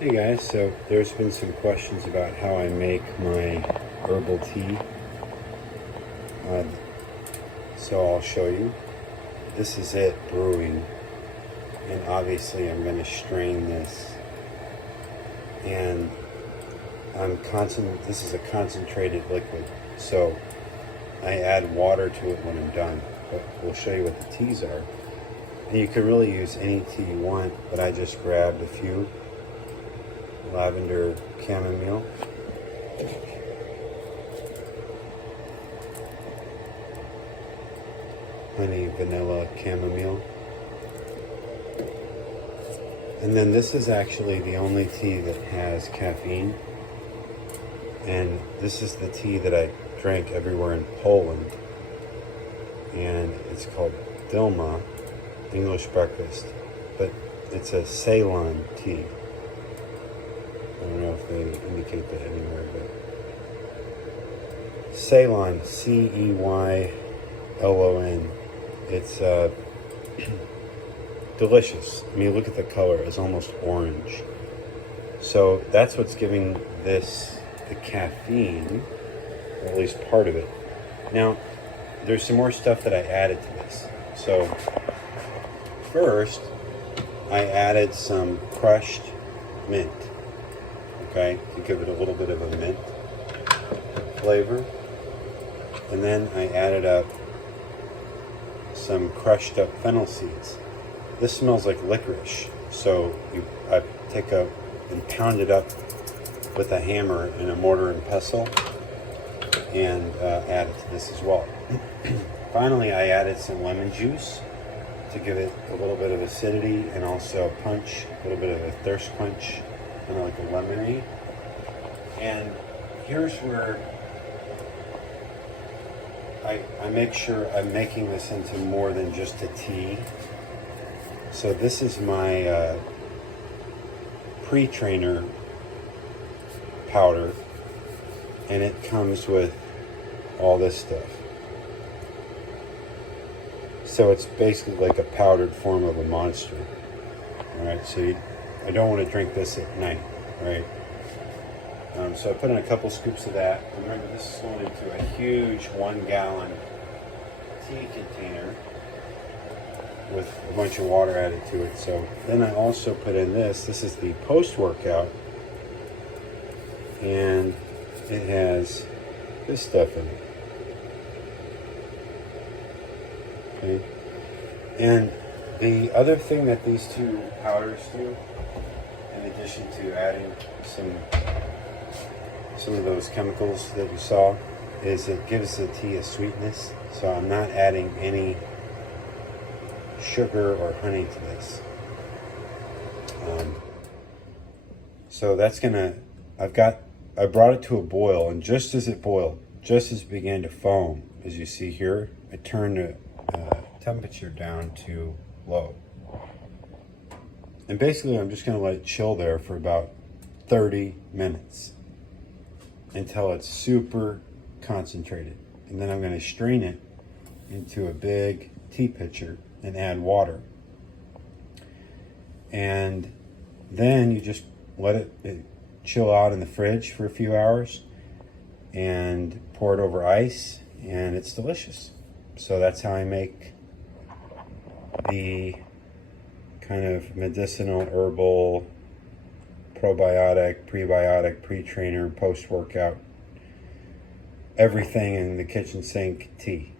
Hey guys, so there's been some questions about how I make my herbal tea. Uh, so I'll show you. This is it brewing, and obviously I'm going to strain this. And this is a concentrated liquid, so I add water to it when I'm done. But we'll show you what the teas are. And you can really use any tea you want, but I just grabbed a few. Lavender chamomile, honey vanilla chamomile, and then this is actually the only tea that has caffeine, and this is the tea that I drank everywhere in Poland, and it's called Dilma, English breakfast, but it's a Ceylon tea. I don't know if they indicate that anywhere, but Ceylon, Ceylon. It's delicious. I mean, look at the color; it's almost orange. So that's what's giving this the caffeine, or at least part of it. Now, there's some more stuff that I added to this. So first, I added some crushed mint. Okay, to give it a little bit of a mint flavor. And then I added up some crushed up fennel seeds. This smells like licorice, so I take and pound it up with a hammer in a mortar and pestle and add it to this as well. Finally, I added some lemon juice to give it a little bit of acidity and also a punch, a little bit of a thirst quench, kind of like a lemonade. And here's where I make sure I'm making this into more than just a tea. So this is my pre-trainer powder, and it comes with all this stuff. So it's basically like a powdered form of a monster. All right, so I don't want to drink this at night, right? So I put in a couple scoops of that. Remember, this is going into a huge 1 gallon tea container with a bunch of water added to it. So then I also put in this. This is the post-workout, and it has this stuff in it. Okay. And the other thing that these two powders do, in addition to adding some of those chemicals that you saw, is it gives the tea a sweetness. So I'm not adding any sugar or honey to this. So that's gonna, I brought it to a boil, and just as it boiled, just as it began to foam, as you see here, I turned the temperature down to low. And basically I'm just gonna let it chill there for about 30 minutes until it's super concentrated. And then I'm going to strain it into a big tea pitcher and add water. And then you just let it chill out in the fridge for a few hours and pour it over ice, and it's delicious. So that's how I make the kind of medicinal herbal probiotic, prebiotic, pre-trainer, post-workout, everything in the kitchen sink tea.